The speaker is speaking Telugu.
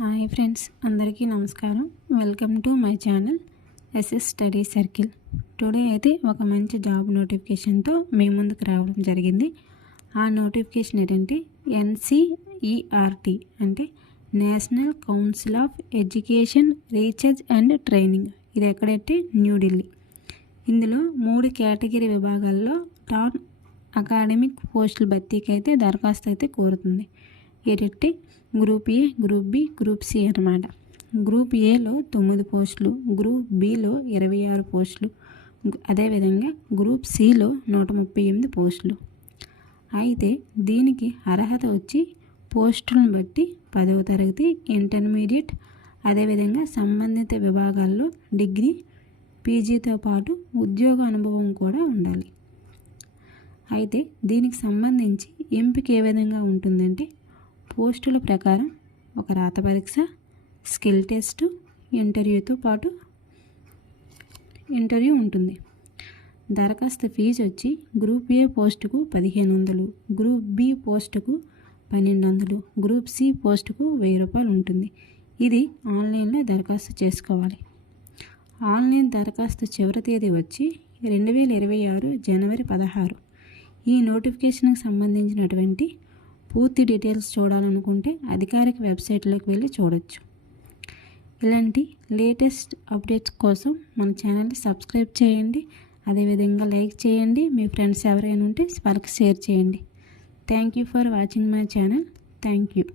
హాయ్ ఫ్రెండ్స్, అందరికీ నమస్కారం. Welcome to my channel SS study circle. Today అయితే ఒక మంచి జాబ్ నోటిఫికేషన్తో మీ ముందుకు రావడం జరిగింది. ఆ నోటిఫికేషన్ ఏంటంటే NCERT అంటే national council of education research and training. ఇది ఎక్కడంటే న్యూఢిల్లీ. ఇందులో 3 కేటగిరీ విభాగాల్లో నాన్ అకాడమిక్ పోస్టుల భర్తీకి అయితే దరఖాస్తు అయితే కోరుతుంది. ఏంటంటే group A, group B, group C అన్నమాట. గ్రూప్ ఏలో 9 పోస్టులు, గ్రూప్ బిలో 26 పోస్టులు, అదేవిధంగా గ్రూప్ సిలో 138 పోస్టులు. అయితే దీనికి అర్హత వచ్చి పోస్టులను బట్టి 10వ తరగతి, ఇంటర్మీడియట్, అదేవిధంగా సంబంధిత విభాగాల్లో డిగ్రీ, పీజీతో పాటు ఉద్యోగ అనుభవం కూడా ఉండాలి. అయితే దీనికి సంబంధించి ఎంపిక ఏ విధంగా ఉంటుందంటే పోస్టుల ప్రకారం ఒక రాత పరీక్ష, స్కిల్ టెస్ట్, ఇంటర్వ్యూతో పాటు ఇంటర్వ్యూ ఉంటుంది. దరఖాస్తు ఫీజు వచ్చి గ్రూప్ ఏ పోస్టుకు 1500, గ్రూప్ బి పోస్టుకు 1200, గ్రూప్ సి పోస్టుకు 1000 రూపాయలు ఉంటుంది. ఇది ఆన్లైన్లో దరఖాస్తు చేసుకోవాలి. ఆన్లైన్ దరఖాస్తు చివరి తేదీ వచ్చి 2026 జనవరి 16. ఈ నోటిఫికేషన్కి సంబంధించినటువంటి పూర్తి డీటెయిల్స్ చూడాలనుకుంటే అధికారిక వెబ్సైట్లోకి వెళ్ళి చూడొచ్చు. ఇలాంటి లేటెస్ట్ అప్డేట్స్ కోసం మన ఛానల్ని సబ్స్క్రైబ్ చేయండి. అదేవిధంగా లైక్ చేయండి. మీ ఫ్రెండ్స్ ఎవరైనా ఉంటే వాళ్ళకి షేర్ చేయండి. Thank you for watching my channel. Thank you.